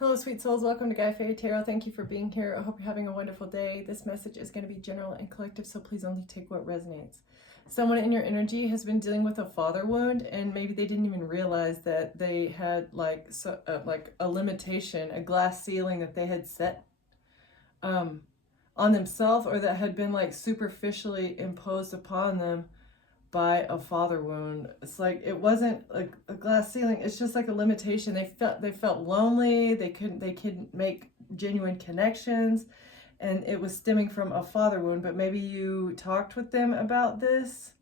Hello, sweet souls. Welcome to Guy Fairy Tarot. Thank you for being here. I hope you're having a wonderful day. This message is going to be general and collective, so please only take what resonates. Someone in your energy has been dealing with a father wound, and maybe they didn't even realize that they had like a limitation, a glass ceiling that they had set on themselves, or that had been like superficially imposed upon them by a father wound. It's like it wasn't like a glass ceiling, it's just like a limitation. They felt lonely, they couldn't make genuine connections, and it was stemming from a father wound. But maybe you talked with them about this.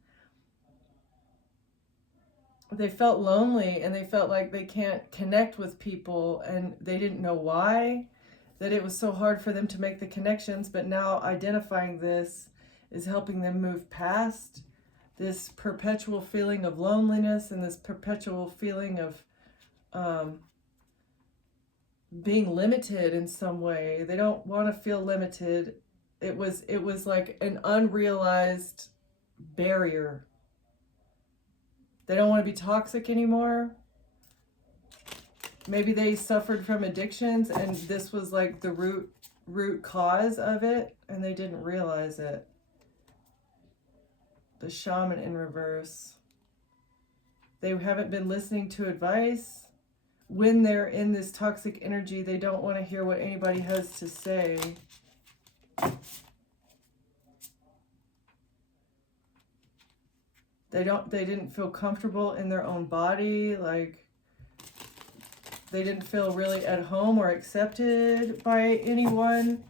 They felt lonely and they felt like they can't connect with people, and they didn't know why, that it was so hard for them to make the connections. But now identifying this is helping them move past this perpetual feeling of loneliness and this perpetual feeling of being limited in some way. They don't want to feel limited. It was like an unrealized barrier. They don't want to be toxic anymore. Maybe they suffered from addictions and this was like the root cause of it, and they didn't realize it. The shaman in reverse. They haven't been listening to advice. When they're in this toxic energy, they don't want to hear what anybody has to say. They didn't feel comfortable in their own body, like they didn't feel really at home or accepted by anyone.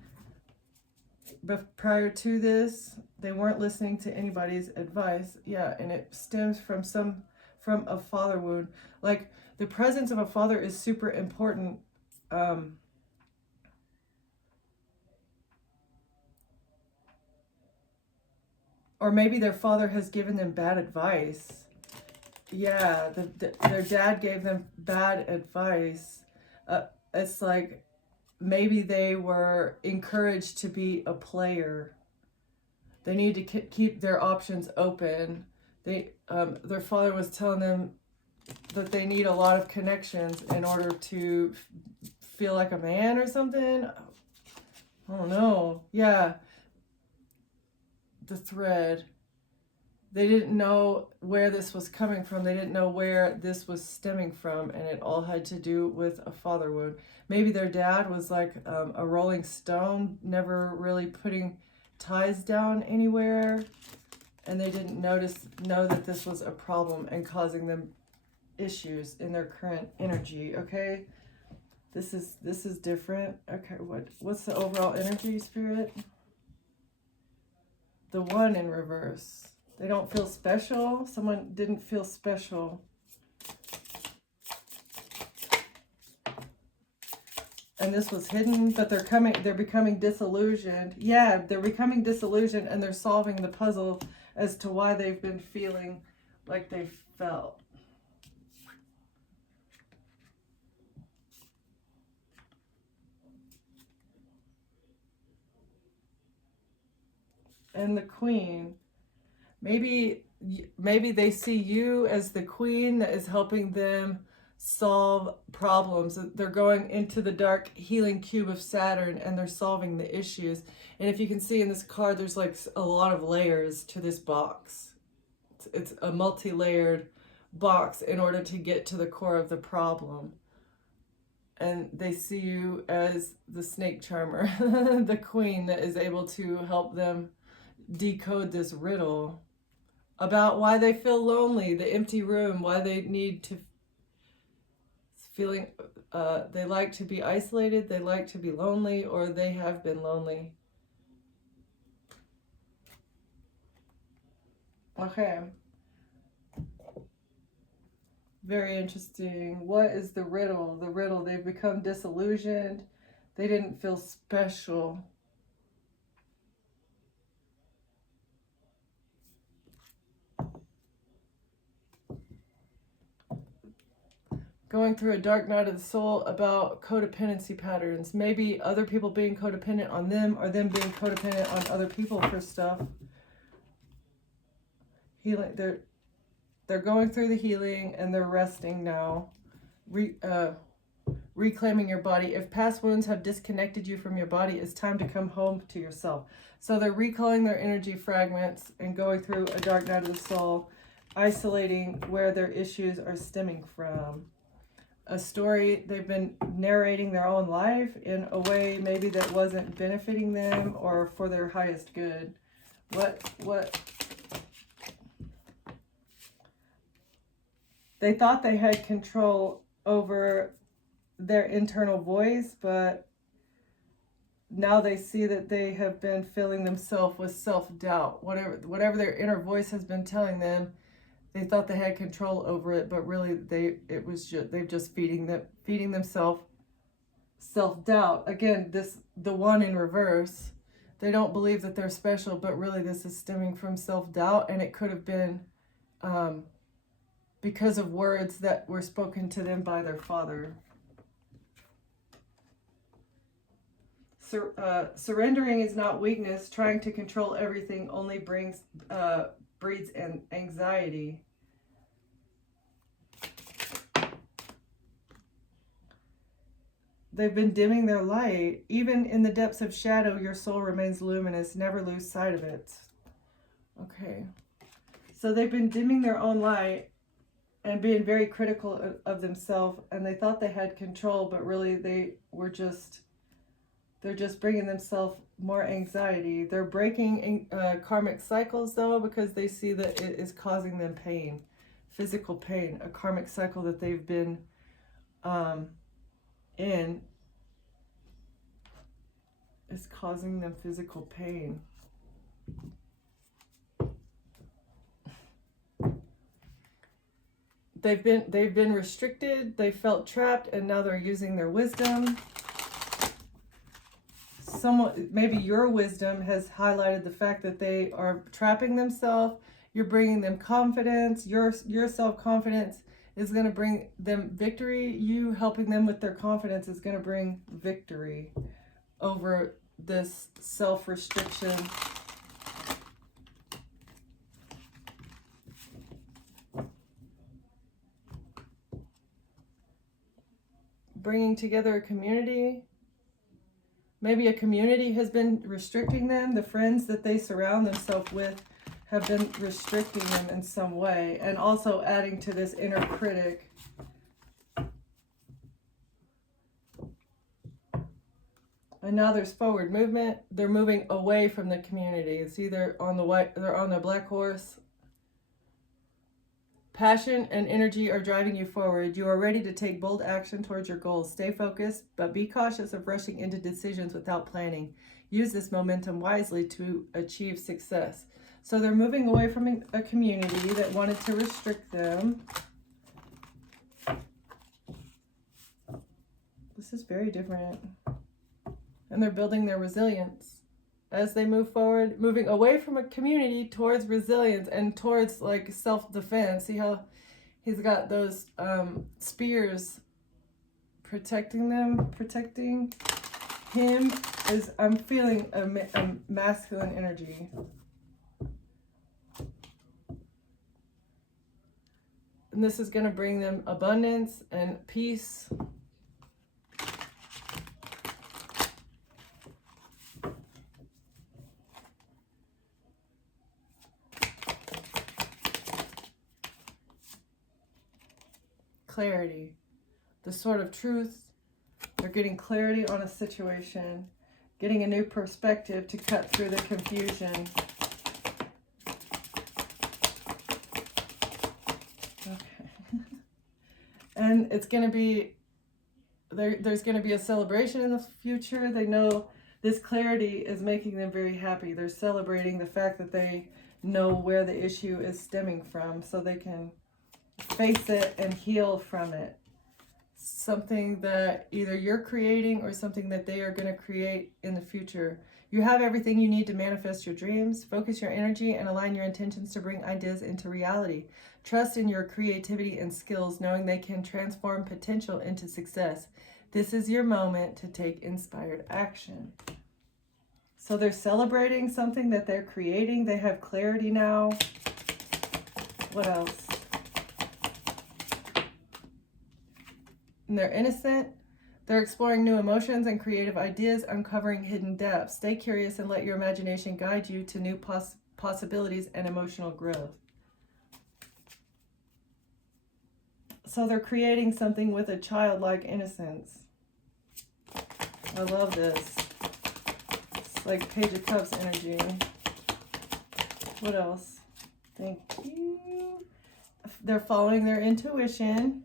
But prior to this, they weren't listening to anybody's advice. Yeah, and it stems from a father wound. Like the presence of a father is super important. Or maybe their father has given them bad advice. Yeah, their dad gave them bad advice. It's like maybe they were encouraged to be a player. They need to keep their options open. Their father was telling them that they need a lot of connections in order to feel like a man or something. I don't know. Yeah. The thread. They didn't know where this was coming from. They didn't know where this was stemming from, and it all had to do with a father wound. Maybe their dad was like a rolling stone, never really putting ties down anywhere, and they didn't know that this was a problem and causing them issues in their current energy. Okay, this is different. Okay, what's the overall energy, Spirit? The one in reverse. They don't feel special. Someone didn't feel special. And this was hidden, but they're becoming disillusioned. Yeah, they're becoming disillusioned, and they're solving the puzzle as to why they've been feeling like they felt. And the Queen. Maybe they see you as the Queen that is helping them solve problems. They're going into the dark healing cube of Saturn and they're solving the issues. And if you can see in this card, there's like a lot of layers to this box. It's a multi-layered box in order to get to the core of the problem. And they see you as the snake charmer, the Queen that is able to help them decode this riddle about why they feel lonely, the empty room, why they need to feeling, they like to be isolated, they like to be lonely, or they have been lonely. Okay. Very interesting. What is the riddle? The riddle, they've become disillusioned. They didn't feel special. Going through a dark night of the soul about codependency patterns. Maybe other people being codependent on them, or them being codependent on other people for stuff. Healing. They're going through the healing and they're resting now. reclaiming your body. If past wounds have disconnected you from your body, it's time to come home to yourself. So they're recalling their energy fragments and going through a dark night of the soul, isolating where their issues are stemming from. A story, they've been narrating their own life in a way maybe that wasn't benefiting them or for their highest good. What they thought they had control over their internal voice, but now they see that they have been filling themselves with self-doubt. Whatever their inner voice has been telling them, they thought they had control over it, but really they've just feeding themselves self-doubt. Again, the one in reverse. They don't believe that they're special, but really this is stemming from self-doubt, and it could have been because of words that were spoken to them by their father. Surrendering is not weakness. Trying to control everything only breeds anxiety. They've been dimming their light. Even in the depths of shadow, your soul remains luminous. Never lose sight of it. Okay. So they've been dimming their own light and being very critical of themselves, and they thought they had control, but really they're just bringing themselves more anxiety. They're breaking karmic cycles, though, because they see that it is causing them pain, physical pain. A karmic cycle that they've been in is causing them physical pain. They've been restricted, they felt trapped, and now they're using their wisdom. Maybe your wisdom has highlighted the fact that they are trapping themselves. You're bringing them confidence. Your self-confidence is going to bring them victory. You helping them with their confidence is going to bring victory over this self-restriction. Bringing together a community. Maybe a community has been restricting them. The friends that they surround themselves with have been restricting them in some way, and also adding to this inner critic. And now there's forward movement. They're moving away from the community. It's either they're on their black horse. Passion and energy are driving you forward. You are ready to take bold action towards your goals. Stay focused, but be cautious of rushing into decisions without planning. Use this momentum wisely to achieve success. So they're moving away from a community that wanted to restrict them. This is very different. And they're building their resilience as they move forward, moving away from a community towards resilience and towards like self-defense. See how he's got those spears protecting them, protecting him. I'm feeling a masculine energy. And this is going to bring them abundance and peace. Clarity, the sword of truth. They're getting clarity on a situation, getting a new perspective to cut through the confusion. Okay. And it's going to be, there's going to be a celebration in the future. They know this clarity is making them very happy. They're celebrating the fact that they know where the issue is stemming from, so they can face it and heal from it. Something that either you're creating or something that they are going to create in the future. You have everything you need to manifest your dreams. Focus your energy and align your intentions to bring ideas into reality. Trust in your creativity and skills, knowing they can transform potential into success. This is your moment to take inspired action. So they're celebrating something that they're creating. They have clarity now. What else? And they're innocent. They're exploring new emotions and creative ideas, uncovering hidden depths. Stay curious and let your imagination guide you to new possibilities and emotional growth. So they're creating something with a childlike innocence. I love this. It's like Page of Cups energy. What else? Thank you. They're following their intuition.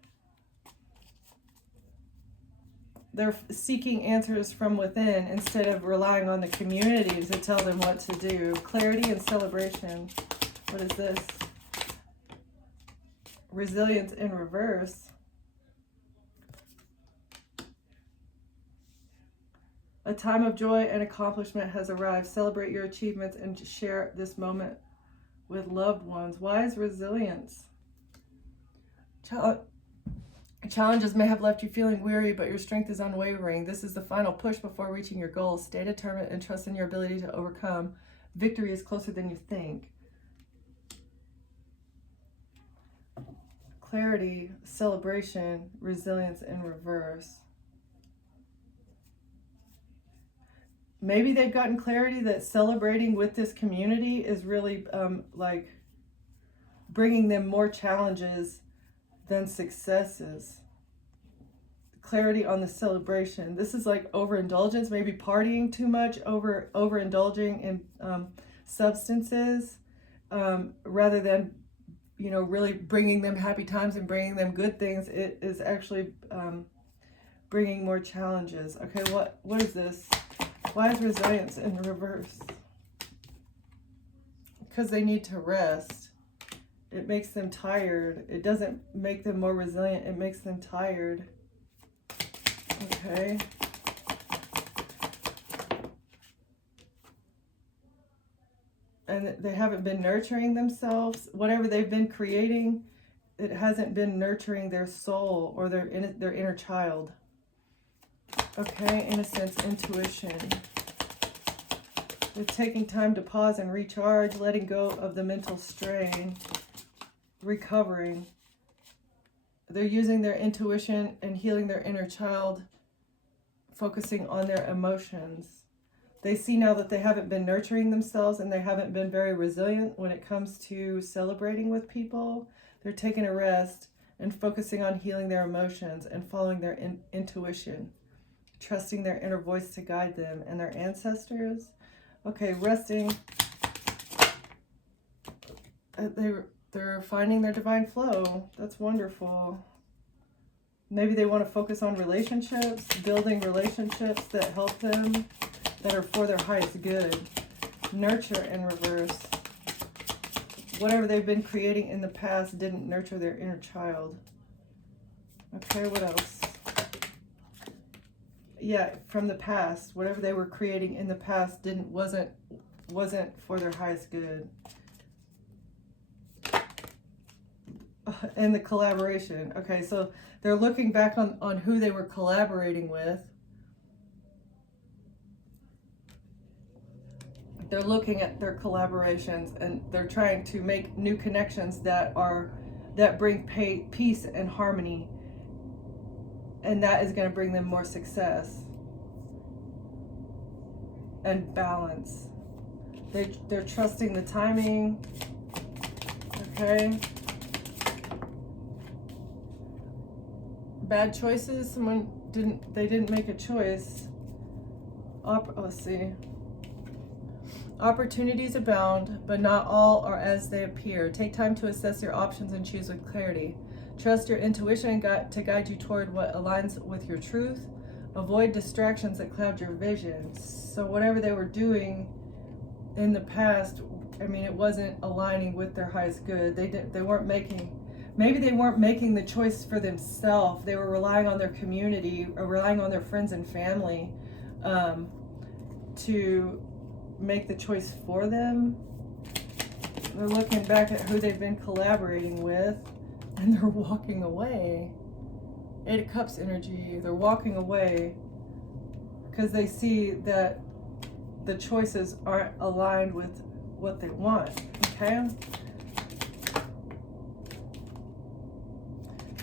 They're seeking answers from within instead of relying on the community to tell them what to do. Clarity and celebration. What is this? Resilience in reverse. A time of joy and accomplishment has arrived. Celebrate your achievements and share this moment with loved ones. Why is resilience? Challenges may have left you feeling weary, but your strength is unwavering. This is the final push before reaching your goals. Stay determined and trust in your ability to overcome. Victory is closer than you think. Clarity, celebration, resilience in reverse. Maybe they've gotten clarity that celebrating with this community is really like bringing them more challenges than successes. Clarity on the celebration. This is like overindulgence, maybe partying too much, overindulging in substances, rather than, you know, really bringing them happy times and bringing them good things. It is actually bringing more challenges. Okay, what is this? Why is resilience in reverse? Because they need to rest. It makes them tired. It doesn't make them more resilient. It makes them tired. Okay. And they haven't been nurturing themselves. Whatever they've been creating, it hasn't been nurturing their soul or their inner child. Okay, innocence, intuition. They're taking time to pause and recharge, letting go of the mental strain, recovering. They're using their intuition and healing their inner child, focusing on their emotions. They see now that they haven't been nurturing themselves and they haven't been very resilient when it comes to celebrating with people. They're taking a rest and focusing on healing their emotions and following their intuition, trusting their inner voice to guide them and their ancestors. Okay, resting. They're finding their divine flow. That's wonderful. Maybe they want to focus on relationships, building relationships that help them, that are for their highest good. Nurture in reverse. Whatever they've been creating in the past didn't nurture their inner child. Okay, what else? Yeah, from the past, whatever they were creating in the past wasn't for their highest good. And the collaboration. Okay, so they're looking back on who they were collaborating with. They're looking at their collaborations and they're trying to make new connections that bring peace and harmony. And that is going to bring them more success and balance. They're trusting the timing. Okay. Bad choices. Someone didn't make a choice. Let's see. Opportunities abound, but not all are as they appear. Take time to assess your options and choose with clarity. Trust your intuition to guide you toward what aligns with your truth. Avoid distractions that cloud your vision. So whatever they were doing in the past, I mean, it wasn't aligning with their highest good. They weren't making, maybe they weren't making the choice for themselves. They were relying on their community or relying on their friends and family to make the choice for them. They're looking back at who they've been collaborating with and they're walking away. 8 of Cups energy. They're walking away because they see that the choices aren't aligned with what they want. Okay?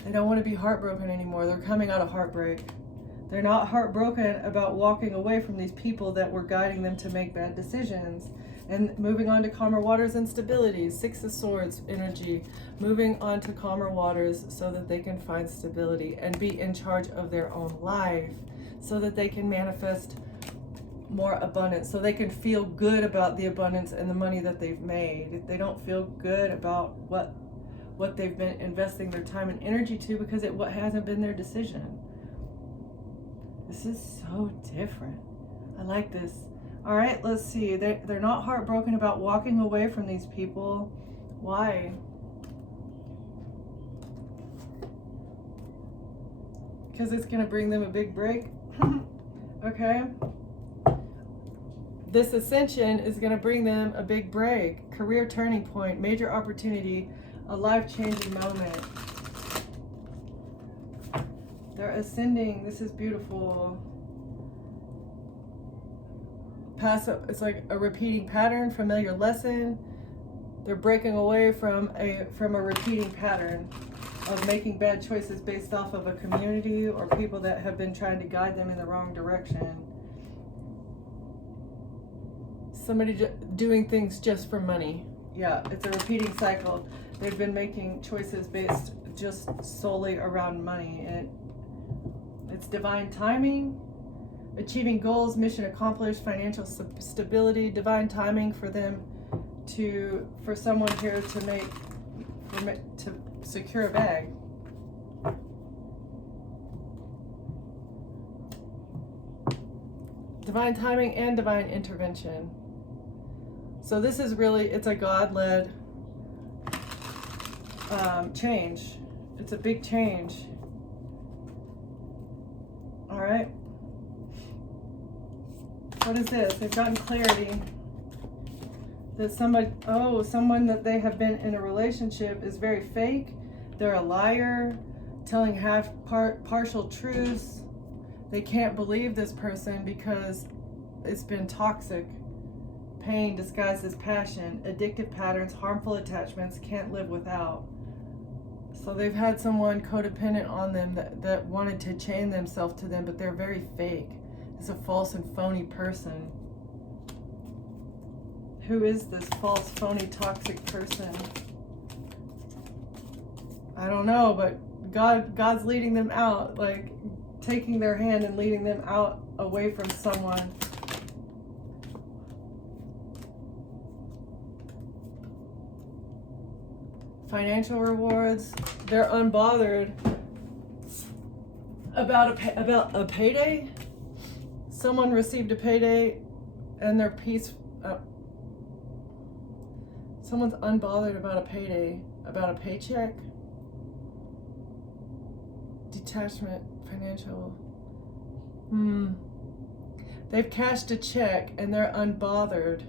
They don't want to be heartbroken anymore. They're coming out of heartbreak. They're not heartbroken about walking away from these people that were guiding them to make bad decisions. And moving on to calmer waters and stability, Six of Swords energy, moving on to calmer waters so that they can find stability and be in charge of their own life, so that they can manifest more abundance, so they can feel good about the abundance and the money that they've made. If they don't feel good about what they've been investing their time and energy to, because it hasn't been their decision. This is so different. I like this. All right, let's see. They're not heartbroken about walking away from these people. Why? Because it's going to bring them a big break. Okay. This ascension is going to bring them a big break, career turning point, major opportunity, a life-changing moment. They're ascending. This is beautiful. It's like a repeating pattern, familiar lesson. They're breaking away from a repeating pattern of making bad choices based off of a community or people that have been trying to guide them in the wrong direction. Somebody doing things just for money. Yeah, it's a repeating cycle. They've been making choices based just solely around money. And it's divine timing, achieving goals, mission accomplished, financial stability, divine timing for them for someone here to secure a bag. Divine timing and divine intervention. So this is really, it's a God-led change. It's a big change. All right. What is this? They've gotten clarity that someone that they have been in a relationship is very fake. They're a liar, telling partial truths. They can't believe this person because it's been toxic. Pain disguised as passion, addictive patterns, harmful attachments, can't live without. So they've had someone codependent on them that wanted to chain themselves to them, but they're very fake. It's a false and phony person. Who is this false, phony, toxic person? I don't know, but God's leading them out, like taking their hand and leading them out away from someone. Financial rewards. They're unbothered about a payday. Someone received a payday and their someone's unbothered about a payday, about a paycheck. Detachment, financial. They've cashed a check and they're unbothered.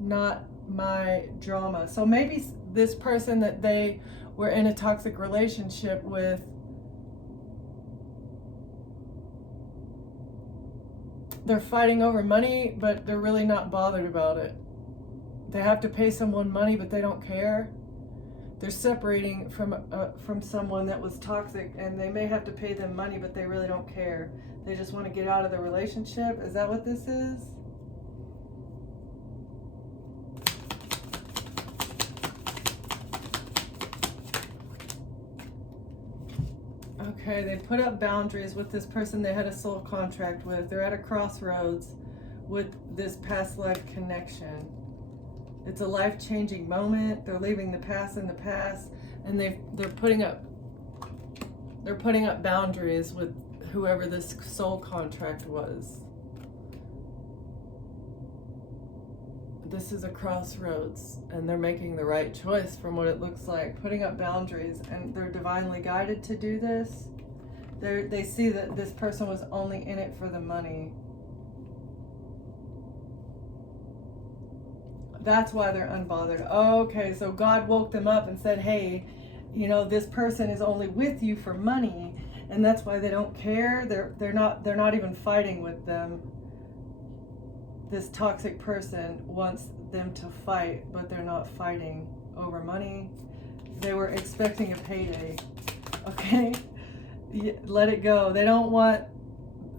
Not my drama. So maybe this person that they were in a toxic relationship with, they're fighting over money, but they're really not bothered about it. They have to pay someone money, but they don't care. They're separating from someone that was toxic, and they may have to pay them money, but they really don't care. They just want to get out of the relationship. Is that what this is? Okay, they put up boundaries with this person they had a soul contract with. They're at a crossroads with this past life connection. It's a life-changing moment. They're leaving the past in the past, and they're putting up boundaries with whoever this soul contract was. This is a crossroads, and they're making the right choice from what it looks like, putting up boundaries, and they're divinely guided to do this. They see that this person was only in it for the money. That's why they're unbothered. Okay, so God woke them up and said, hey, this person is only with you for money, and that's why they don't care. They're not even fighting with them. This toxic person wants them to fight, but they're not fighting over money. They were expecting a payday. Okay? Let it go. They don't want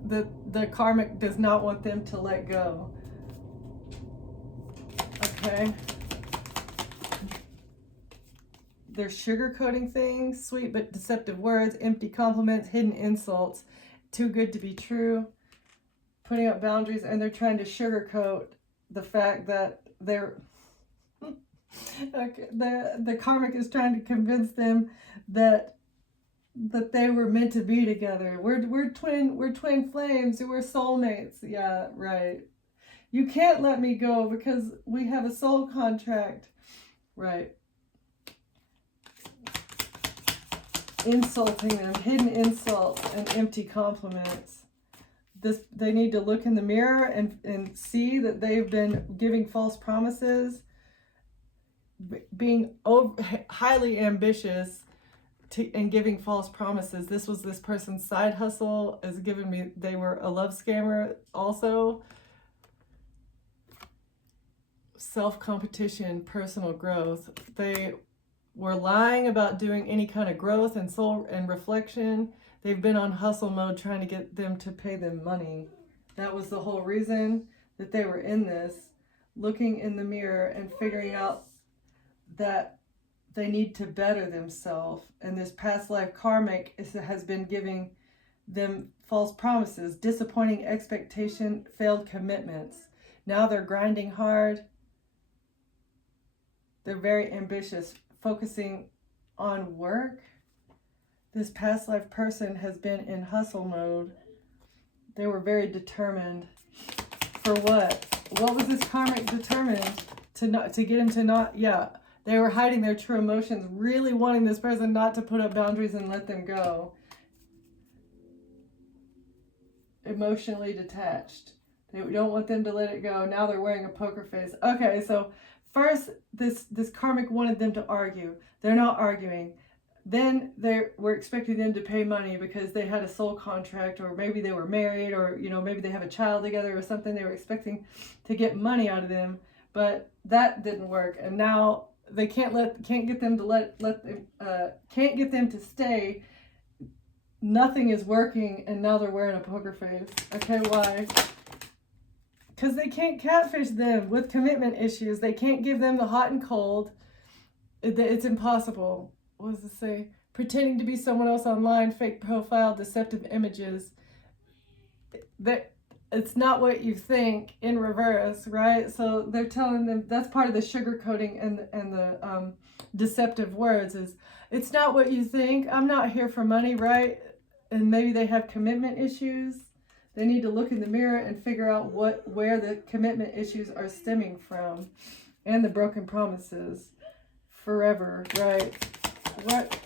the karmic does not want them to let go. Okay. They're sugarcoating things, sweet but deceptive words, empty compliments, hidden insults, too good to be true, putting up boundaries, and they're trying to sugarcoat the fact that they're okay, the karmic is trying to convince them that they were meant to be together. We're twin flames. We're soulmates. Yeah, right. You can't let me go because we have a soul contract. Right. Insulting them, hidden insults and empty compliments. They need to look in the mirror and see that they've been giving false promises, being highly ambitious and giving false promises. This was this person's side hustle, has given me, they were a love scammer also. Self-competition, personal growth. They were lying about doing any kind of growth and soul and reflection. They've been on hustle mode trying to get them to pay them money. That was the whole reason that they were in this, looking in the mirror and figuring out that they need to better themselves. And this past life karmic has been giving them false promises, disappointing expectation, failed commitments. Now they're grinding hard. They're very ambitious, focusing on work. This past life person has been in hustle mode. They were very determined. For what? What was this karmic determined? To get him to not, yeah. They were hiding their true emotions, really wanting this person not to put up boundaries and let them go. Emotionally detached. They don't want them to let it go. Now they're wearing a poker face. Okay, so first, this karmic wanted them to argue. They're not arguing. Then we're expecting them to pay money because they had a soul contract, or maybe they were married, or maybe they have a child together or something. They were expecting to get money out of them, but that didn't work. And now they can't get them to stay. Nothing is working, and now they're wearing a poker face. Okay, why? Because they can't catfish them with commitment issues. They can't give them the hot and cold. It's impossible. What does it say? Pretending to be someone else online, fake profile, deceptive images. That it's not what you think in reverse, right? So they're telling them that's part of the sugarcoating and the deceptive words is it's not what you think. I'm not here for money, right? And maybe they have commitment issues. They need to look in the mirror and figure out where the commitment issues are stemming from, and the broken promises. Forever, right? What?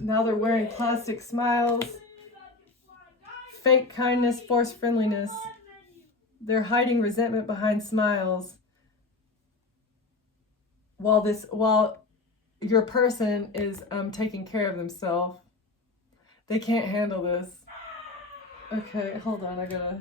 Now they're wearing plastic smiles, fake kindness, forced friendliness. They're hiding resentment behind smiles. While your person is taking care of themselves, they can't handle this. Okay, hold on. I gotta.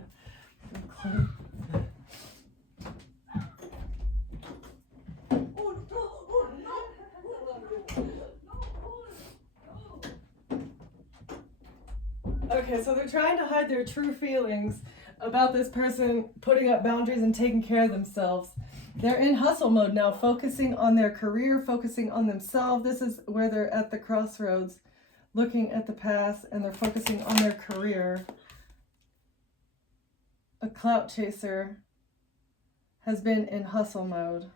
Okay, so they're trying to hide their true feelings about this person putting up boundaries and taking care of themselves. They're in hustle mode now, focusing on their career, focusing on themselves. This is where they're at the crossroads, looking at the past, and they're focusing on their career. A clout chaser has been in hustle mode.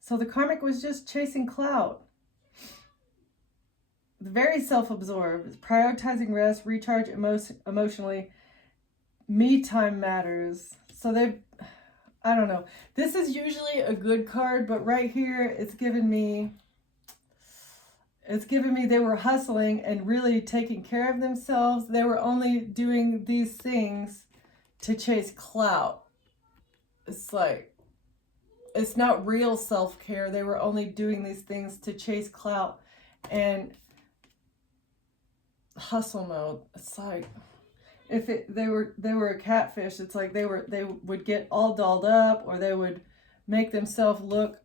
So the karmic was just chasing clout. Very self-absorbed, prioritizing rest, recharge emotionally. Me time matters. So I don't know. This is usually a good card, but right here it's giving me they were hustling and really taking care of themselves. They were only doing these things to chase clout. It's like, it's not real self-care. They were only doing these things to chase clout and hustle mode. It's like, if they were a catfish, it's like they would get all dolled up, or they would make themselves look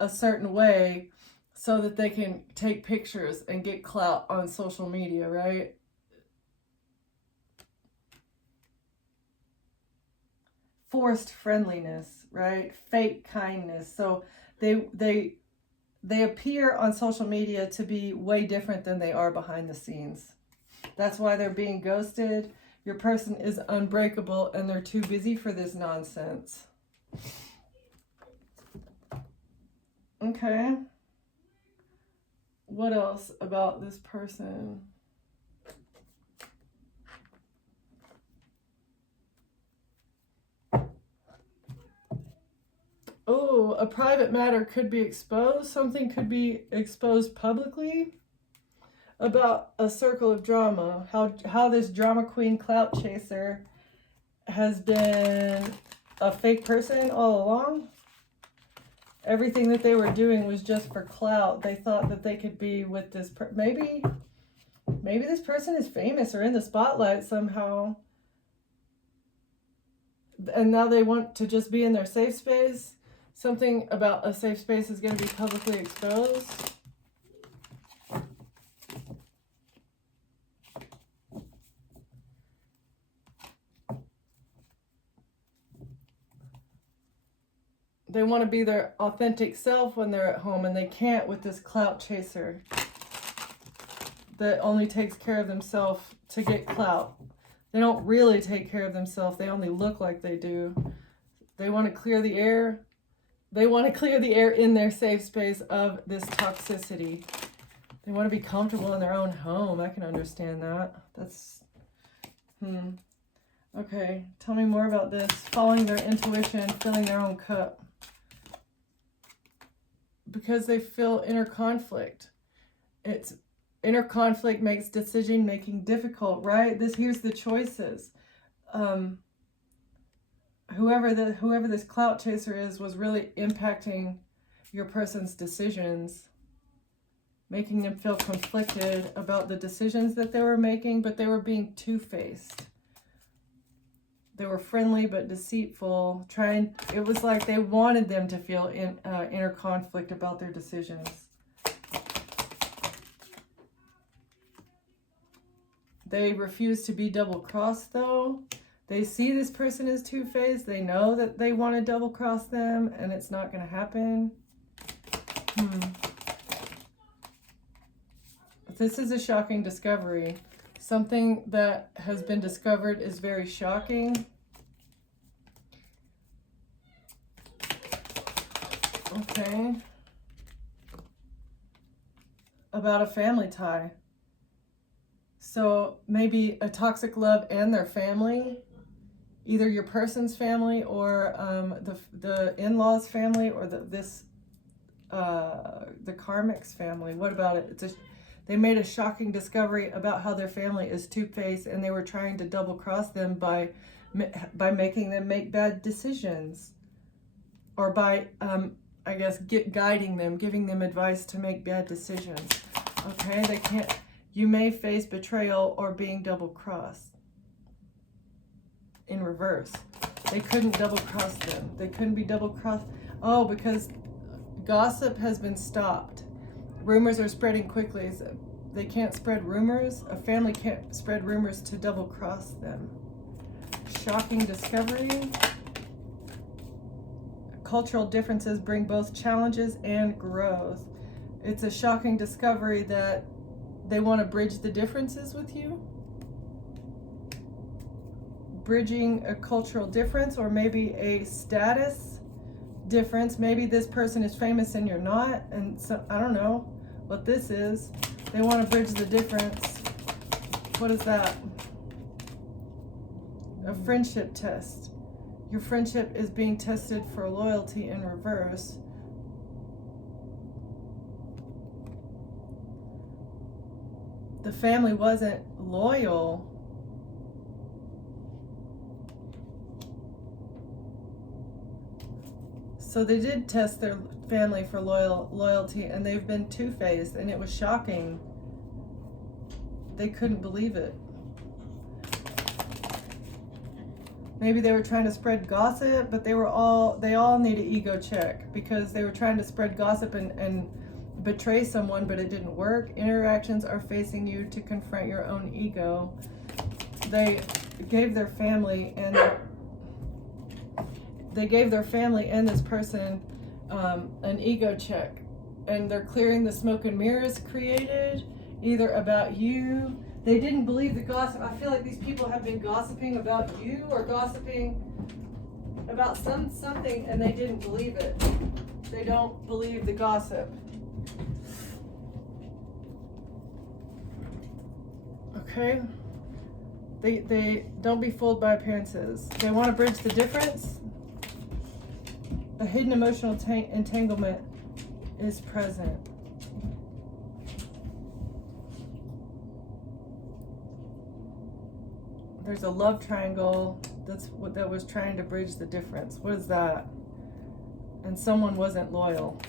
a certain way so that they can take pictures and get clout on social media, right? Forced friendliness, right? Fake kindness. So they appear on social media to be way different than they are behind the scenes. That's why they're being ghosted. Your person is unbreakable and they're too busy for this nonsense. Okay. What else about this person? Oh, a private matter could be exposed. Something could be exposed publicly about a circle of drama. How this drama queen clout chaser has been a fake person all along. Everything that they were doing was just for clout. They thought that they could be with this maybe this person is famous or in the spotlight somehow. And now they want to just be in their safe space. Something about a safe space is going to be publicly exposed. They want to be their authentic self when they're at home, and they can't with this clout chaser that only takes care of themselves to get clout. They don't really take care of themselves. They only look like they do. They want to clear the air. They want to clear the air in their safe space of this toxicity. They want to be comfortable in their own home. I can understand that. That's, Okay, tell me more about this. Following their intuition, filling their own cup. Because they feel inner conflict. It's inner conflict makes decision making difficult, right? Here's the choices. Whoever this clout chaser is was really impacting your person's decisions, making them feel conflicted about the decisions that they were making, but they were being two-faced. They were friendly but deceitful. It was like they wanted them to feel inner conflict about their decisions. They refuse to be double-crossed, though. They see this person as two-faced. They know that they want to double-cross them, and it's not going to happen. This is a shocking discovery. Something that has been discovered is very shocking. Okay. About a family tie. So maybe a toxic love and their family, either your person's family or the in-laws family, or the karmic's family. What about it? They made a shocking discovery about how their family is two-faced, and they were trying to double-cross them by making them make bad decisions, or by guiding them, giving them advice to make bad decisions. Okay, they can't. You may face betrayal or being double-crossed in reverse. They couldn't double-cross them. They couldn't be double-crossed. Oh, because gossip has been stopped. Rumors are spreading quickly. They can't spread rumors. A family can't spread rumors to double-cross them. Shocking discovery. Cultural differences bring both challenges and growth. It's a shocking discovery that they want to bridge the differences with you. Bridging a cultural difference, or maybe a status difference. Maybe this person is famous and you're not, and so I don't know what this is. They want to bridge the difference. What is that? A friendship test. Your friendship is being tested for loyalty in reverse. The family wasn't loyal. So they did test their family for loyalty, and they've been two-faced, and it was shocking. They couldn't believe it. Maybe they were trying to spread gossip, but they all need an ego check because they were trying to spread gossip and betray someone, but it didn't work. Interactions are facing you to confront your own ego. They gave their family and this person an ego check, and they're clearing the smoke and mirrors created either about you. They didn't believe the gossip. I feel like these people have been gossiping about you or gossiping about something, and they didn't believe it. They don't believe the gossip. Okay? They don't be fooled by appearances. They want to bridge the difference. A hidden emotional entanglement is present. There's a love triangle that was trying to bridge the difference. What is that? And someone wasn't loyal.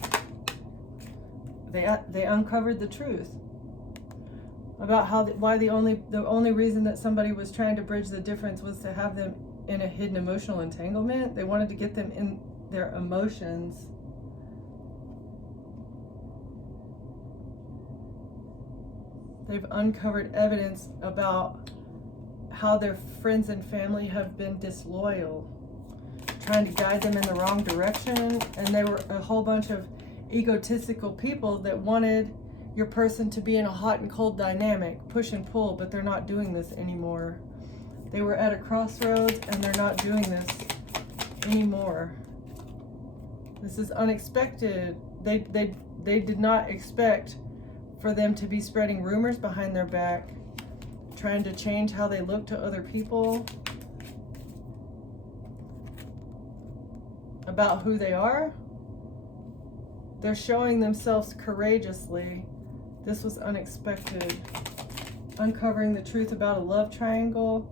They uncovered the truth about why the only reason that somebody was trying to bridge the difference was to have them in a hidden emotional entanglement. They wanted to get them in their emotions. They've uncovered evidence about how their friends and family have been disloyal, trying to guide them in the wrong direction, and they were a whole bunch of egotistical people that wanted your person to be in a hot and cold dynamic, push and pull, but they're not doing this anymore. They were at a crossroads and they're not doing this anymore. This is unexpected. They did not expect for them to be spreading rumors behind their back, trying to change how they look to other people about who they are. They're showing themselves courageously. This was unexpected. Uncovering the truth about a love triangle.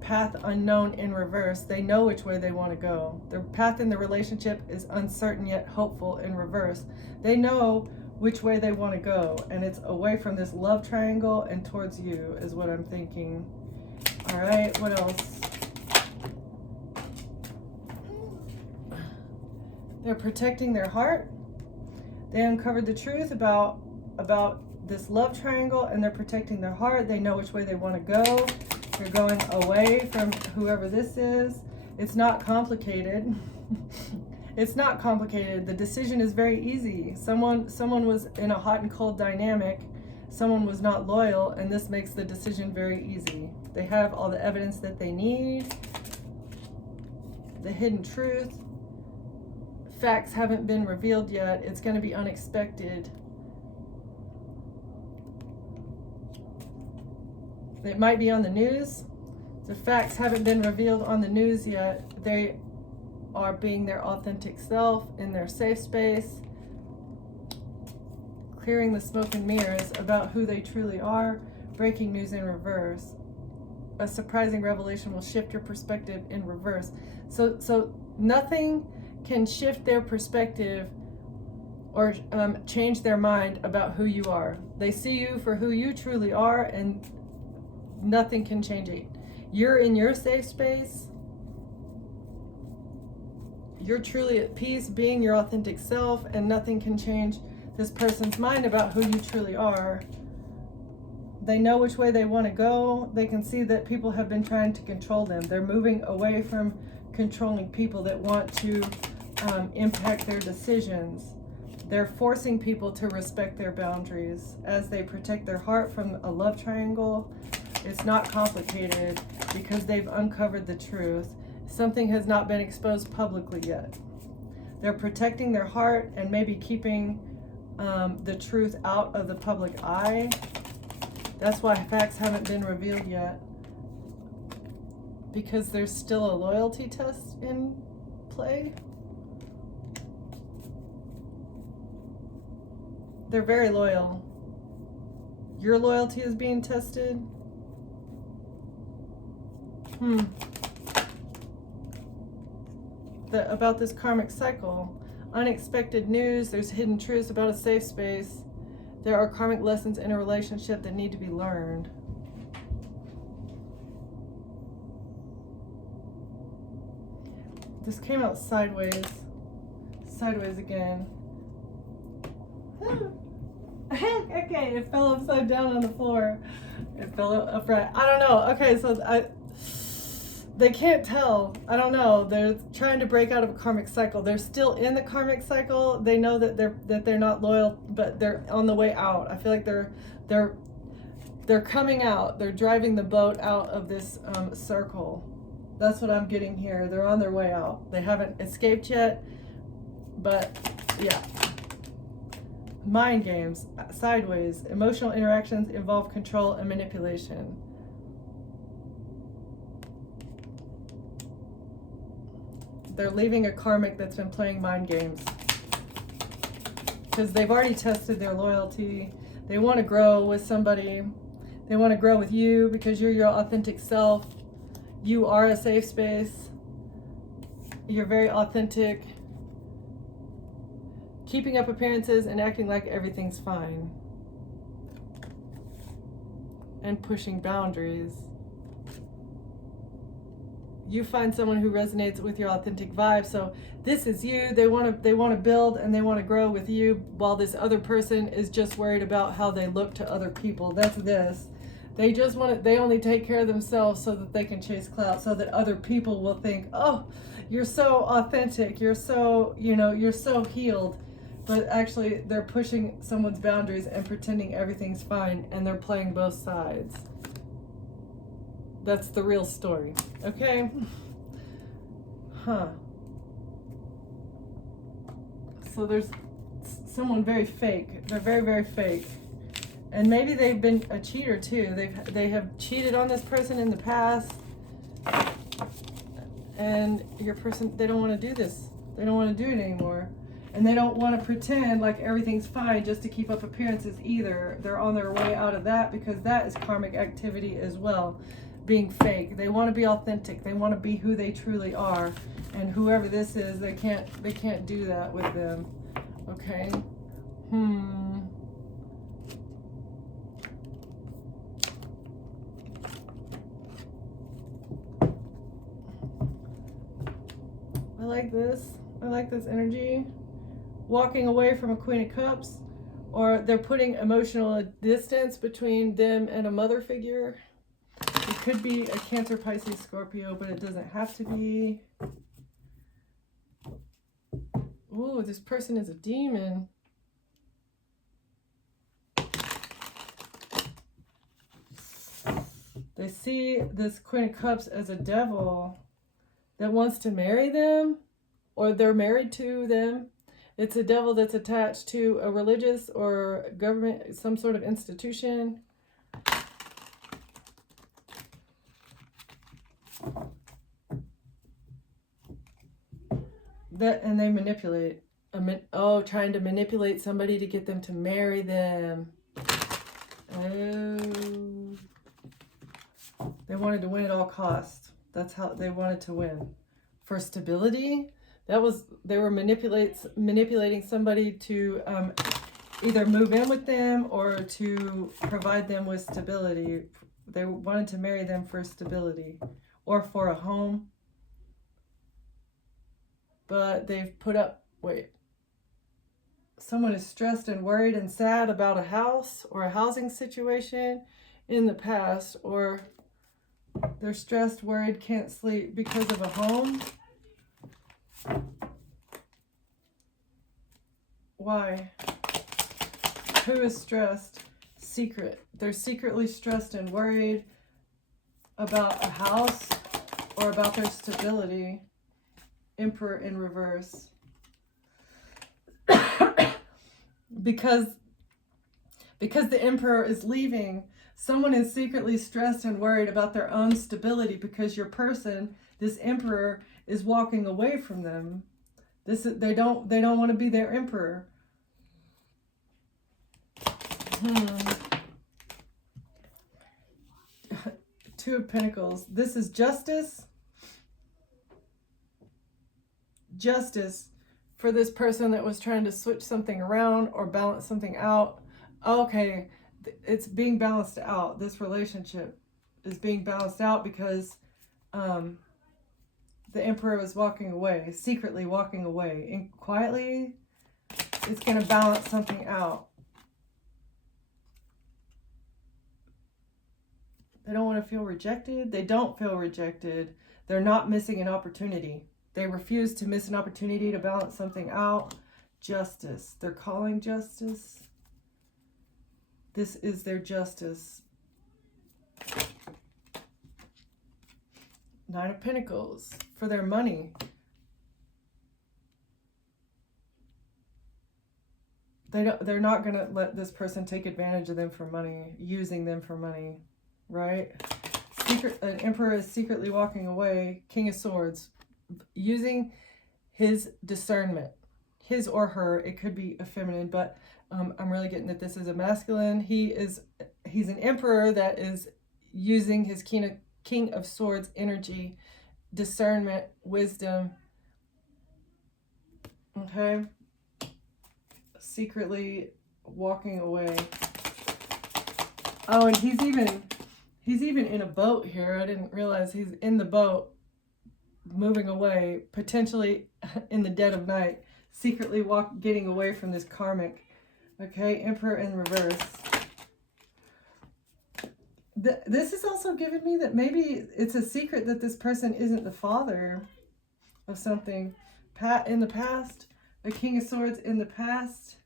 Path unknown in reverse. They know which way they want to go. Their path in the relationship is uncertain yet hopeful in reverse. They know which way they want to go, and it's away from this love triangle and towards you is what I'm thinking. All right, what else? They're protecting their heart. They uncovered the truth about this love triangle, and they're protecting their heart. They know which way they want to go. They're going away from whoever this is. It's not complicated. It's not complicated. The decision is very easy. Someone was in a hot and cold dynamic. Someone was not loyal, and this makes the decision very easy. They have all the evidence that they need. The hidden truth. Facts haven't been revealed yet. It's going to be unexpected. It might be on the news. The facts haven't been revealed on the news yet. They are being their authentic self in their safe space, clearing the smoke and mirrors about who they truly are. Breaking news in reverse. A surprising revelation will shift your perspective in reverse. So nothing can shift their perspective or change their mind about who you are. They see you for who you truly are, and nothing can change it. You're in your safe space. You're truly at peace being your authentic self, and nothing can change this person's mind about who you truly are. They know which way they want to go. They can see that people have been trying to control them. They're moving away from controlling people that want to impact their decisions. They're forcing people to respect their boundaries as they protect their heart from a love triangle. It's not complicated because they've uncovered the truth. Something has not been exposed publicly yet. They're protecting their heart and maybe keeping the truth out of the public eye. That's why facts haven't been revealed yet, because there's still a loyalty test in play. They're very loyal. Your loyalty is being tested. About this karmic cycle. Unexpected news. There's hidden truths about a safe space. There are karmic lessons in a relationship that need to be learned. This came out sideways. Sideways again. Okay, it fell upside down on the floor. It fell upright. I don't know. Okay, so they can't tell. I don't know. They're trying to break out of a karmic cycle. They're still in the karmic cycle. They know that they're not loyal, but they're on the way out. I feel like they're coming out. They're driving the boat out of this circle. That's what I'm getting here. They're on their way out. They haven't escaped yet, but yeah. Mind games, sideways. Emotional interactions involve control and manipulation. They're leaving a karmic that's been playing mind games. Because they've already tested their loyalty. They want to grow with somebody. They want to grow with you because you're your authentic self. You are a safe space. You're very authentic. Keeping up appearances and acting like everything's fine. And pushing boundaries. You find someone who resonates with your authentic vibe. So this is you. They want to build and they want to grow with you, while this other person is just worried about how they look to other people. That's this. They just they only take care of themselves so that they can chase clout, so that other people will think, oh, you're so authentic. You're so, you're so healed. But actually, they're pushing someone's boundaries and pretending everything's fine, and they're playing both sides. That's the real story, okay? Huh. So there's someone very fake. They're very, very fake. And maybe they've been a cheater too. They have cheated on this person in the past. And your person, they don't want to do this. They don't want to do it anymore. And they don't want to pretend like everything's fine just to keep up appearances either. They're on their way out of that, because that is karmic activity as well. Being fake. They want to be authentic. They want to be who they truly are. And whoever this is, they can't do that with them. Okay? I like this. I like this energy. Walking away from a Queen of Cups, or they're putting emotional distance between them and a mother figure. It could be a Cancer, Pisces, Scorpio, but it doesn't have to be. Ooh, this person is a demon. They see this Queen of Cups as a devil that wants to marry them, or they're married to them. It's a devil that's attached to a religious or government, some sort of institution. And they manipulate. Trying to manipulate somebody to get them to marry them. Oh. They wanted to win at all costs. That's how they wanted to win. For stability, they were manipulating somebody to either move in with them or to provide them with stability. They wanted to marry them for stability or for a home. But they've put up, someone is stressed and worried and sad about a house or a housing situation in the past, or they're stressed, worried, can't sleep because of a home. Why? Who is stressed? Secret. They're secretly stressed and worried about a house or about their stability. Emperor in reverse. Because the Emperor is leaving, someone is secretly stressed and worried about their own stability, because your person, this Emperor, is walking away from them. They don't want to be their Emperor. Two of Pentacles. This is justice. Justice for this person that was trying to switch something around or balance something out. Okay, it's being balanced out. This relationship is being balanced out because the Emperor is walking away, secretly walking away. And quietly, it's going to balance something out. They don't want to feel rejected. They don't feel rejected. They're not missing an opportunity. They refuse to miss an opportunity to balance something out. Justice. They're calling justice. This is their justice. Nine of Pentacles for their money. They're not going to let this person take advantage of them for money, using them for money, right? An Emperor is secretly walking away. King of Swords, using his discernment, his or her. It could be a feminine, but I'm really getting that this is a masculine. He's an Emperor that is using his King of Swords energy, discernment, wisdom. Okay, secretly walking away. Oh, and he's even in a boat here. I didn't realize he's in the boat, moving away, potentially in the dead of night, secretly getting away from this karmic. Okay, Emperor in reverse. This is also giving me that maybe it's a secret that this person isn't the father of something in the past. The King of Swords in the past.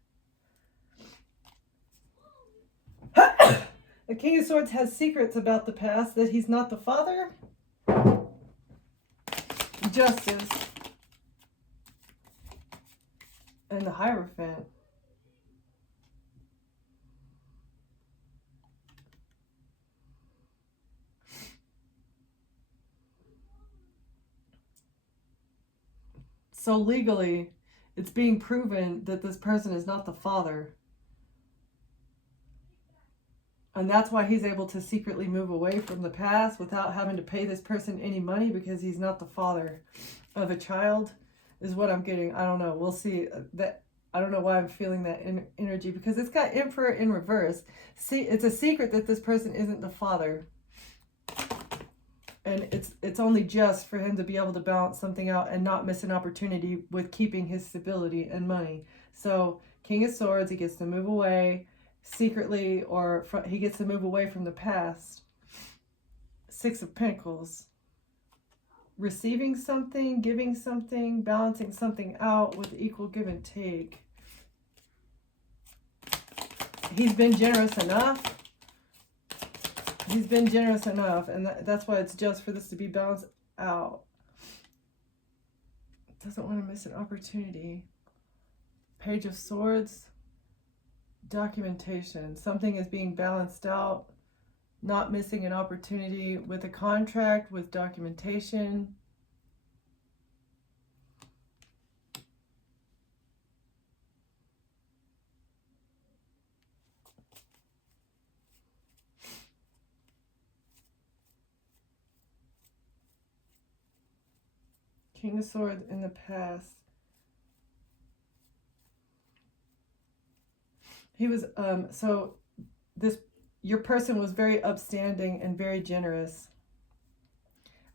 The King of Swords has secrets about the past, that he's not the father. Justice. And the Hierophant. So legally, it's being proven that this person is not the father. And that's why he's able to secretly move away from the past without having to pay this person any money, because he's not the father of a child, is what I'm getting. I don't know. We'll see. I don't know why I'm feeling that energy, because it's got Emperor in reverse. See, it's a secret that this person isn't the father. And it's only just for him to be able to balance something out and not miss an opportunity with keeping his stability and money. So King of Swords, he gets to move away secretly, or he gets to move away from the past. Six of Pentacles. Receiving something, giving something, balancing something out with equal give and take. He's been generous enough. He's been generous enough, and that's why it's just for this to be balanced out. Doesn't want to miss an opportunity. Page of Swords. Documentation. Something is being balanced out. Not missing an opportunity with a contract, with documentation. King of Swords in the past. He was, your person was very upstanding and very generous.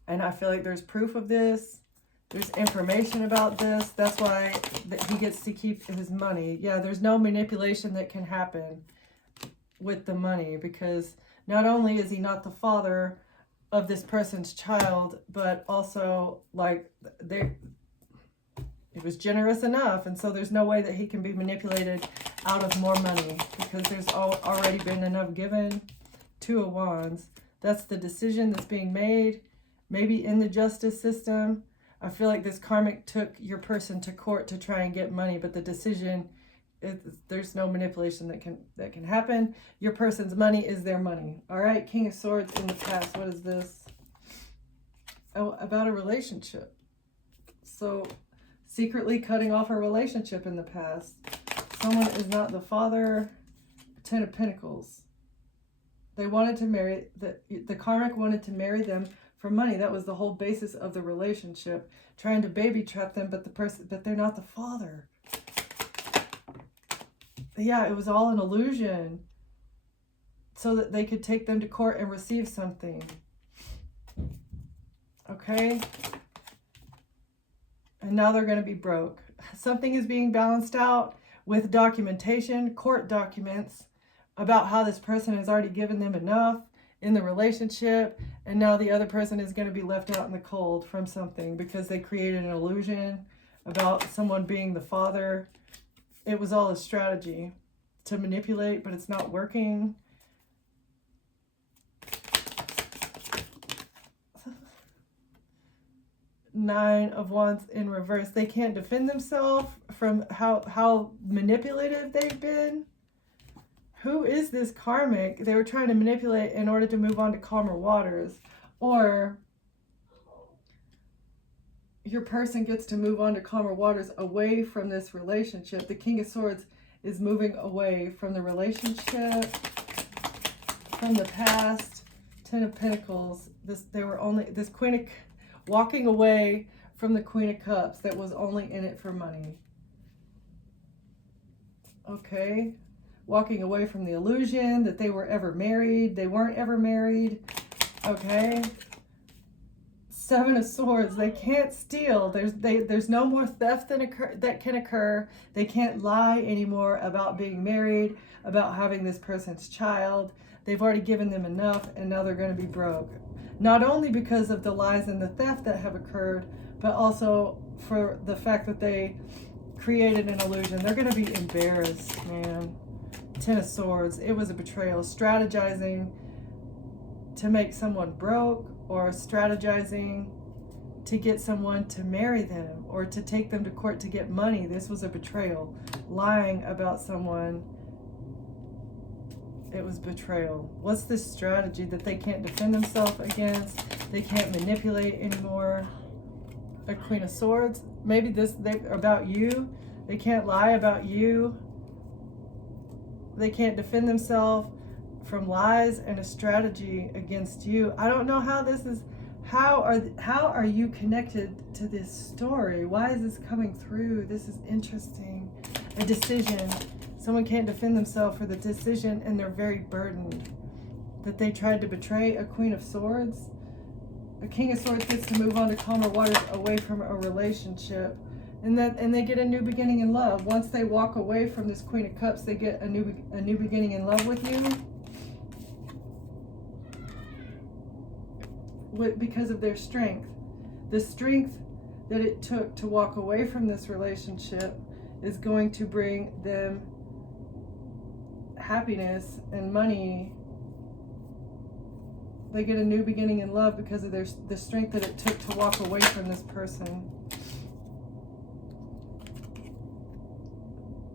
And I feel like there's proof of this. There's information about this. That's why he gets to keep his money. Yeah, there's no manipulation that can happen with the money, because not only is he not the father of this person's child, but also like it was generous enough, and so there's no way that he can be manipulated out of more money, because there's already been enough given. Two of Wands. That's the decision that's being made, maybe in the justice system. I feel like this karmic took your person to court to try and get money, but the decision, there's no manipulation that can happen. Your person's money is their money. All right, King of Swords in the past. What is this? Oh, about a relationship. So secretly cutting off a relationship in the past. Someone is not the father. Ten of Pentacles. They wanted to marry, the karmic wanted to marry them for money. That was the whole basis of the relationship. Trying to baby trap them, but they're not the father. Yeah, it was all an illusion, so that they could take them to court and receive something. Okay? and now they're going to be broke. Something is being balanced out with documentation, court documents, about how this person has already given them enough in the relationship, and now the other person is going to be left out in the cold from something because they created an illusion about someone being the father. It was all a strategy to manipulate, but it's not working. Nine of Wands in reverse. They can't defend themselves from how manipulative they've been. Who is this karmic? They were trying to manipulate in order to move on to calmer waters. Or your person gets to move on to calmer waters away from this relationship. The King of Swords is moving away from the relationship, from the past. Ten of Pentacles. This Queen of, walking away from the Queen of Cups that was only in it for money. Okay. Walking away from the illusion that they were ever married. They weren't ever married. Okay. Seven of Swords. They can't steal. There's no more theft that can occur. They can't lie anymore about being married, about having this person's child. They've already given them enough, and now they're going to be broke. Not only because of the lies and the theft that have occurred, but also for the fact that they created an illusion. They're going to be embarrassed, man. Ten of Swords. It was a betrayal. Strategizing to make someone broke, or strategizing to get someone to marry them, or to take them to court to get money. This was a betrayal. Lying about someone. It was betrayal. What's this strategy that they can't defend themselves against? They can't manipulate anymore. A Queen of Swords. Maybe they're about you. They can't lie about you. They can't defend themselves from lies and a strategy against you. I don't know how this is. How are you connected to this story? Why is this coming through? This is interesting. A decision. Someone can't defend themselves for the decision, and they're very burdened that they tried to betray a Queen of Swords. A King of Swords gets to move on to calmer waters away from a relationship, and they get a new beginning in love. Once they walk away from this Queen of Cups, they get a new beginning in love with you, because of their strength. The strength that it took to walk away from this relationship is going to bring them happiness and money. They get a new beginning in love because of the strength that it took to walk away from this person.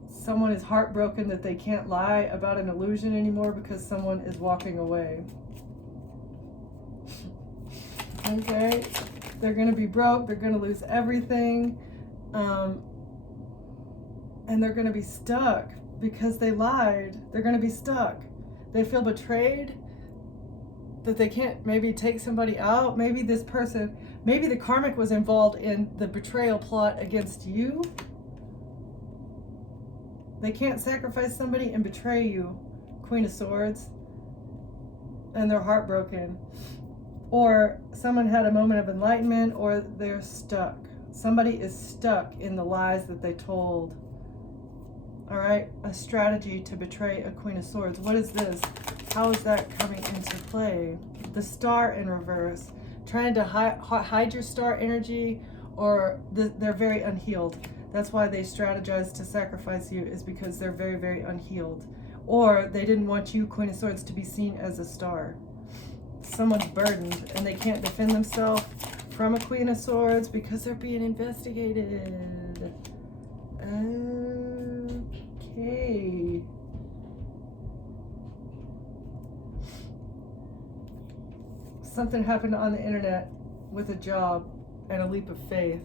Someone is heartbroken that they can't lie about an illusion anymore because someone is walking away. Okay, they're going to be broke. They're going to lose everything. And they're going to be stuck because they lied. They're going to be stuck. They feel betrayed, that they can't maybe take somebody out. Maybe this person, maybe the karmic was involved in the betrayal plot against you. They can't sacrifice somebody and betray you, Queen of Swords. And they're heartbroken. Or someone had a moment of enlightenment, or they're stuck. Somebody is stuck in the lies that they told. All right, a strategy to betray a Queen of Swords. What is this? How is that coming into play? The Star in reverse. Trying to hide your star energy, or they're very unhealed. That's why they strategize to sacrifice you, is because they're very, very unhealed. Or they didn't want you, Queen of Swords, to be seen as a star. Someone's burdened and they can't defend themselves from a Queen of Swords because they're being investigated. Okay. Something happened on the internet with a job and a leap of faith.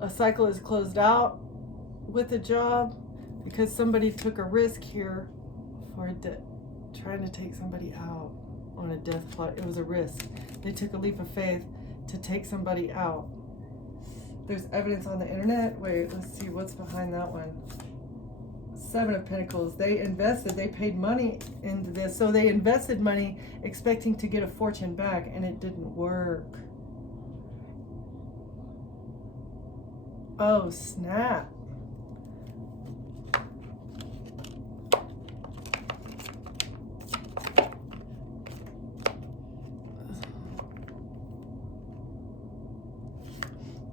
A cycle is closed out with a job because somebody took a risk here for trying to take somebody out on a death plot. It was a risk. They took a leap of faith to take somebody out. There's evidence on the internet. Wait, let's see what's behind that one. Seven of Pentacles. They invested, they paid money into this. So they invested money expecting to get a fortune back, and it didn't work. Oh, snap.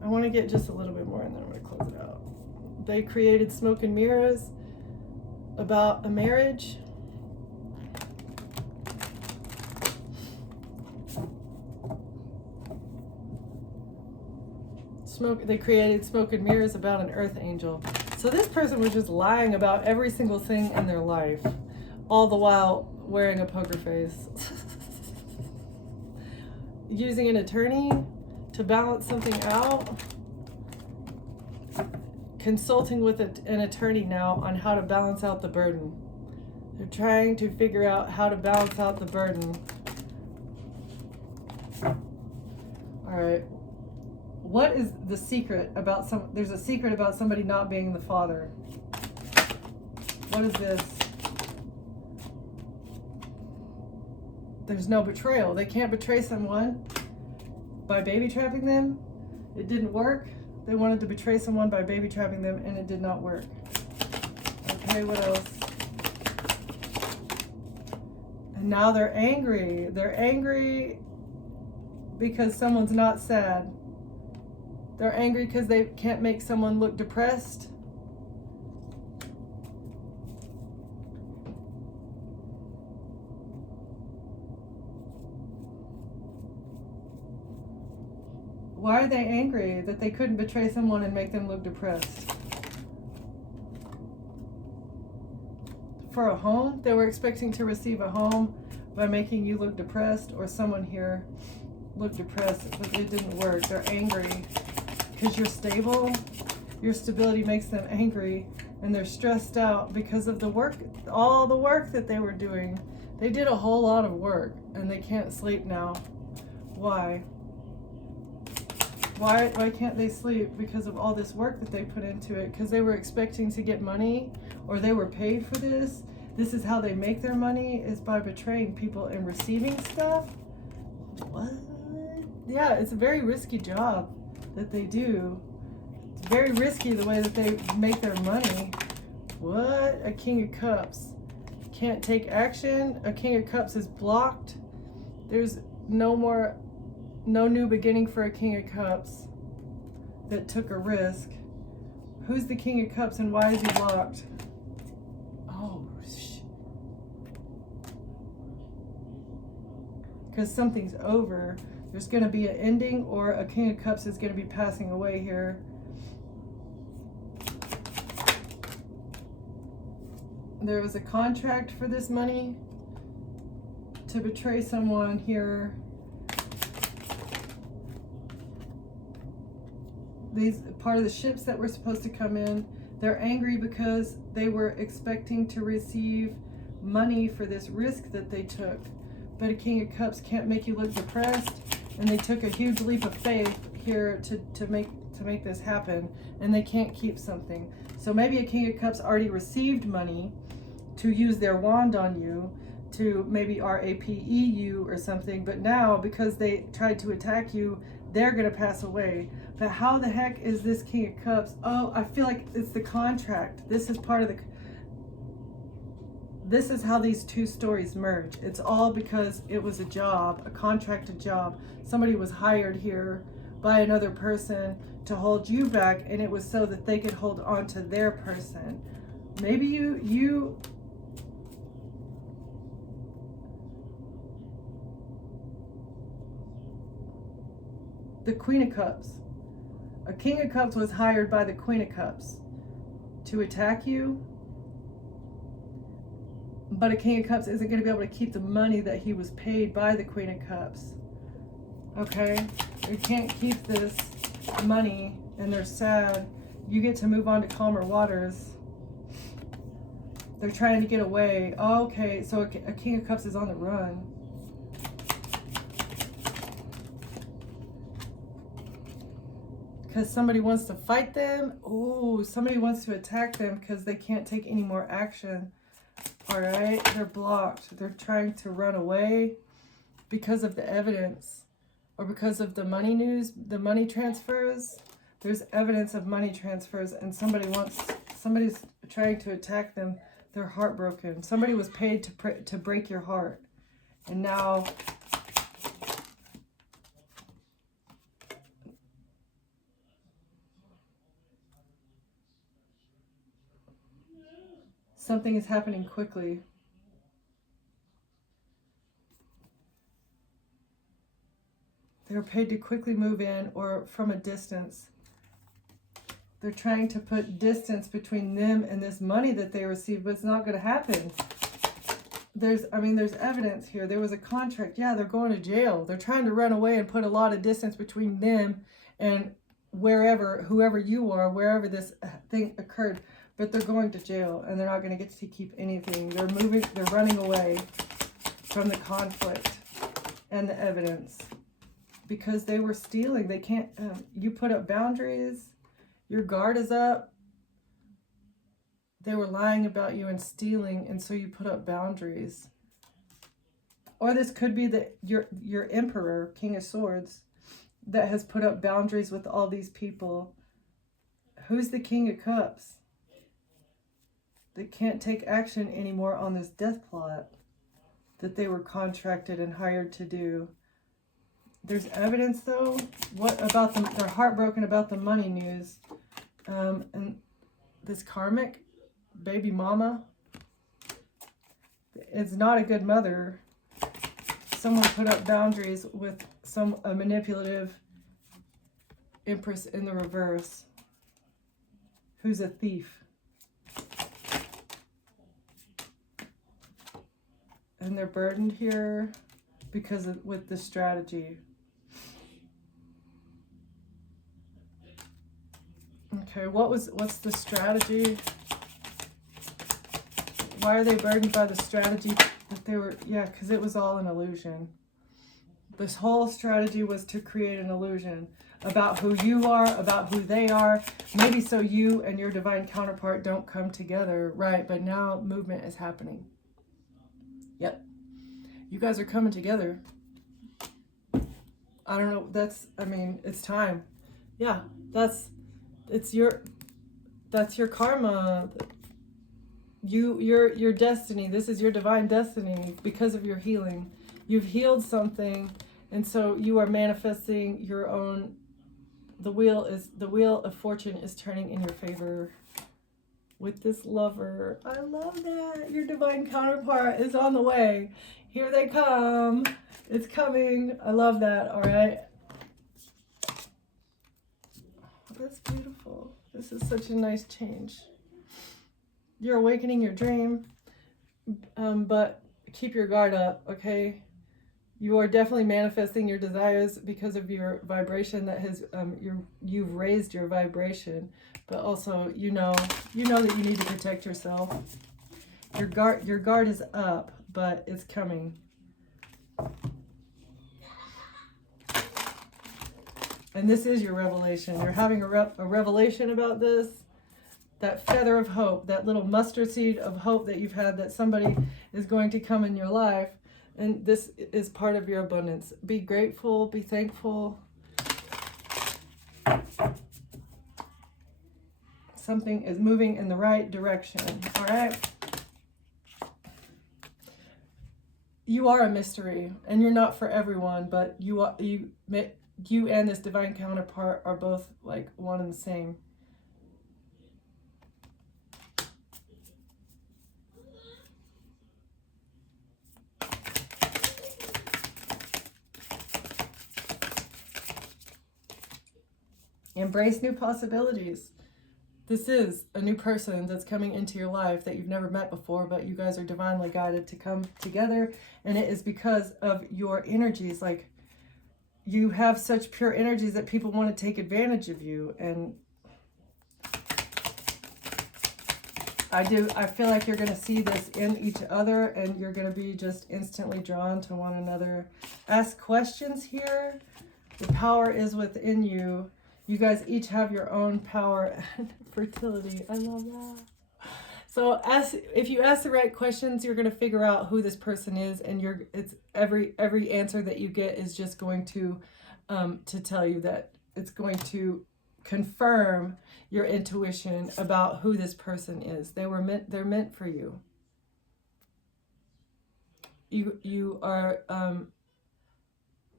I want to get just a little bit more and then I'm going to close it out. They created smoke and mirrors about a marriage. They created smoke and mirrors about an earth angel. So this person was just lying about every single thing in their life, all the while wearing a poker face. Using an attorney to balance something out. Consulting with an attorney now on how to balance out the burden. They're trying to figure out how to balance out the burden. All right. What is the secret about there's a secret about somebody not being the father. What is this? There's no betrayal. They can't betray someone by baby trapping them. It didn't work. They wanted to betray someone by baby trapping them and it did not work. Okay, what else? And now they're angry. They're angry because someone's not sad. They're angry because they can't make someone look depressed. Why are they angry that they couldn't betray someone and make them look depressed? For a home? They were expecting to receive a home by making you look depressed, or someone here look depressed, but it didn't work. They're angry because you're stable. Your stability makes them angry, and they're stressed out because of the work, all the work that they were doing. They did a whole lot of work and they can't sleep now. Why? Why can't they sleep? Because of all this work that they put into it. Because they were expecting to get money, or they were paid for this. This is how they make their money, is by betraying people and receiving stuff. What? Yeah, it's a very risky job that they do. It's very risky the way that they make their money. What? A King of Cups. Can't take action. A King of Cups is blocked. There's no new beginning for a King of Cups that took a risk. Who's the King of Cups and why is he blocked? Oh, because something's over. There's going to be an ending, or a King of Cups is going to be passing away here. There was a contract for this money to betray someone here. These part of the ships that were supposed to come in, they're angry because they were expecting to receive money for this risk that they took. But a King of Cups can't make you look depressed, and they took a huge leap of faith here to make this happen, and they can't keep something. So maybe a King of Cups already received money to use their wand on you, to maybe RAPE you or something, but now because they tried to attack you, they're going to pass away. But how the heck is this King of Cups? Oh, I feel like it's the contract. This is part of the... This is how these two stories merge. It's all because it was a job, a contracted job. Somebody was hired here by another person to hold you back, and it was so that they could hold on to their person. Maybe you the Queen of Cups. A King of Cups was hired by the Queen of Cups to attack you, but a King of Cups isn't going to be able to keep the money that he was paid by the Queen of Cups. Okay? You can't keep this money, and they're sad. You get to move on to calmer waters. They're trying to get away. Oh, okay, so a King of Cups is on the run. Because somebody wants to fight them. Oh, somebody wants to attack them because they can't take any more action. All right, they're blocked. They're trying to run away because of the evidence, or because of the money news, the money transfers. There's evidence of money transfers, and somebody's trying to attack them. They're heartbroken. Somebody was paid to break your heart. And now something is happening quickly. They're paid to quickly move in or from a distance. They're trying to put distance between them and this money that they receive, but it's not going to happen. There's evidence here. There was a contract. Yeah, they're going to jail. They're trying to run away and put a lot of distance between them and whoever you are, wherever this thing occurred. But they're going to jail, and they're not going to get to keep anything. They're running away from the conflict and the evidence. Because they were stealing. They can't, you put up boundaries, your guard is up. They were lying about you and stealing, and so you put up boundaries. Or this could be your emperor, King of Swords, that has put up boundaries with all these people. Who's the King of Cups? They can't take action anymore on this death plot that they were contracted and hired to do. There's evidence, though. What about them? They're heartbroken about the money news. And this karmic baby mama is not a good mother. Someone put up boundaries with a manipulative empress in the reverse who's a thief. And they're burdened here with the strategy. Okay, what's the strategy? Why are they burdened by the strategy that they were, because it was all an illusion. This whole strategy was to create an illusion about who you are, about who they are, maybe so you and your divine counterpart don't come together, right? But now movement is happening. Yep. You guys are coming together. I don't know, it's time. Yeah, that's your karma. Your destiny. This is your divine destiny because of your healing. You've healed something, and so you are manifesting your own. The wheel of fortune is turning in your favor with this lover. I love that. Your divine counterpart is on the way. Here they come. It's coming. I love that. All right. That's beautiful. This is such a nice change. You're awakening your dream, but keep your guard up, okay? You are definitely manifesting your desires because of your vibration that has you've raised your vibration, but also you know that you need to protect yourself. Your guard is up, but it's coming. And this is your revelation. You're having a revelation about this. That feather of hope, that little mustard seed of hope that you've had that somebody is going to come in your life. And this is part of your abundance. Be grateful, be thankful. Something is moving in the right direction, all right? You are a mystery, and you're not for everyone, but you and this divine counterpart are both like one and the same. Embrace new possibilities. This is a new person that's coming into your life that you've never met before, but you guys are divinely guided to come together. And it is because of your energies. Like, you have such pure energies that people want to take advantage of you. And I feel like you're going to see this in each other, and you're going to be just instantly drawn to one another. Ask questions here. The power is within you. You guys each have your own power and fertility. I love that. So if you ask the right questions, you're going to figure out who this person is, and it's every answer that you get is just going to tell you that it's going to confirm your intuition about who this person is. They're meant for you. You are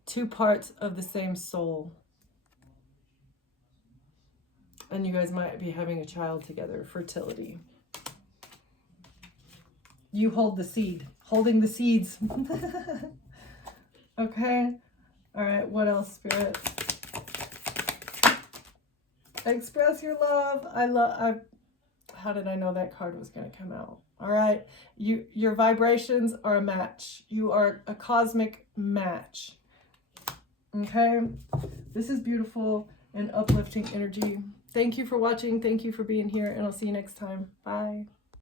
two parts of the same soul. And you guys might be having a child together, fertility. You hold the seed, holding the seeds. Okay. All right. What else, Spirit? Express your love. How did I know that card was going to come out? All right. Your vibrations are a match. You are a cosmic match. Okay. This is beautiful and uplifting energy. Thank you for watching. Thank you for being here. And I'll see you next time. Bye.